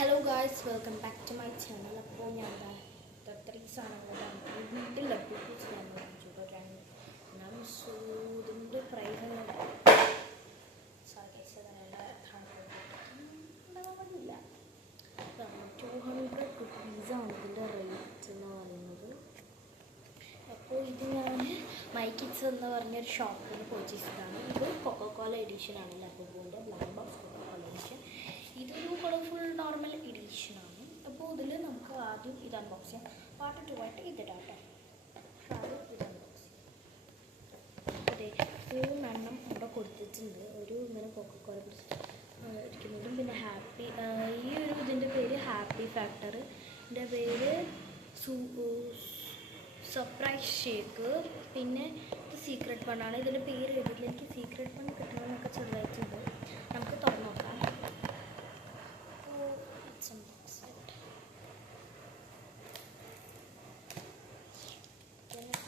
Hello guys, welcome back to my channel. അപ്പോൾ ഞാൻ ഇത്രയും സാധനങ്ങളാണ് വീട്ടിൽ ലഭ്യപ്പിച്ച് ഞാൻ കാണിച്ചുകൊണ്ടിരിക്കുകയാണ്. ഇതിൻ്റെ പ്രൈസ് ഉണ്ടാവില്ല. 200 റുപ്പീസാണ് ഇതിൻ്റെ റേറ്റ് എന്ന് പറയുന്നത്. അപ്പോൾ ഇത് ഞാൻ മൈ കിഡ്സ് എന്ന് പറഞ്ഞൊരു ഷോപ്പിൽ നിന്ന് പർച്ചേസ് ചെയ്തതാണ്. ഇത് കൊക്കോകോല എഡിഷനാണ്, ലബോബോൻ്റെ ബ്ലാക്ക് ബോക്സ് കൊക്കോകോല എഡിഷൻ. ഇതൊരു കളർഫുൾ നോർമൽ എഡിഷനാണ്. അപ്പോൾ ഇതിൽ നമുക്ക് ആദ്യം ഇത് അൺബോക്സ് ചെയ്യാം. പാർട്ട് 2 ആയിട്ട് ഇതിടാം കേട്ടോ. ആദ്യം ഇത് അൺബോക്സ് ചെയ്യാം. അതെ, 3 ഇവിടെ കൊടുത്തിട്ടുണ്ട്. ഒരു ഇങ്ങനെ കൊക്കോകോല ഇരിക്കുന്നതും പിന്നെ ഹാപ്പി, ഈ ഒരു ഇതിൻ്റെ പേര് ഹാപ്പി ഫാക്ടർ, ഇതിൻ്റെ പേര് സർപ്രൈസ് ഷേക്ക്, പിന്നെ ഇത് സീക്രട്ട് ബണ്ണാണ്. ഇതിൻ്റെ പേര് എഴുതിയില്ല. എനിക്ക് സീക്രട്ട് ബൺ കിട്ടണമെന്നൊക്കെ ചെറുതായിട്ടുണ്ട്. നമുക്ക് തുറന്നു നോക്കാം.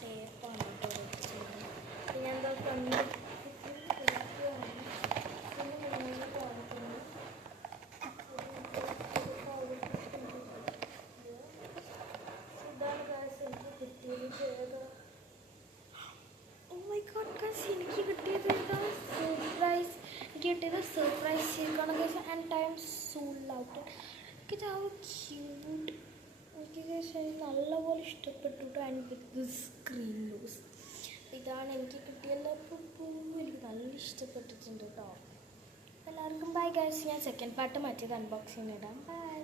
ടേപ്പാണ് പിന്നെ എന്താ കണ്ണി എനിക്ക് കിട്ടിയത് സർപ്രൈസ് ഷേക്കാണ് guys. And time sold out. ഇത് ആ ക്യൂട്ട്, എനിക്ക് നല്ലപോലെ ഇഷ്ടപ്പെട്ടു. And with this screen loose ഇതാണ് എനിക്ക് കിട്ടിയല്ലോ. എനിക്ക് നല്ല ഇഷ്ടപ്പെട്ടിട്ടുണ്ട് കേട്ടോ. എല്ലാവർക്കും ബൈ ഗൈസ്. ഞാൻ സെക്കൻഡ് പാർട്ട് മറ്റേത് അൺബോക്സിങ് ഇടാം. ബൈ.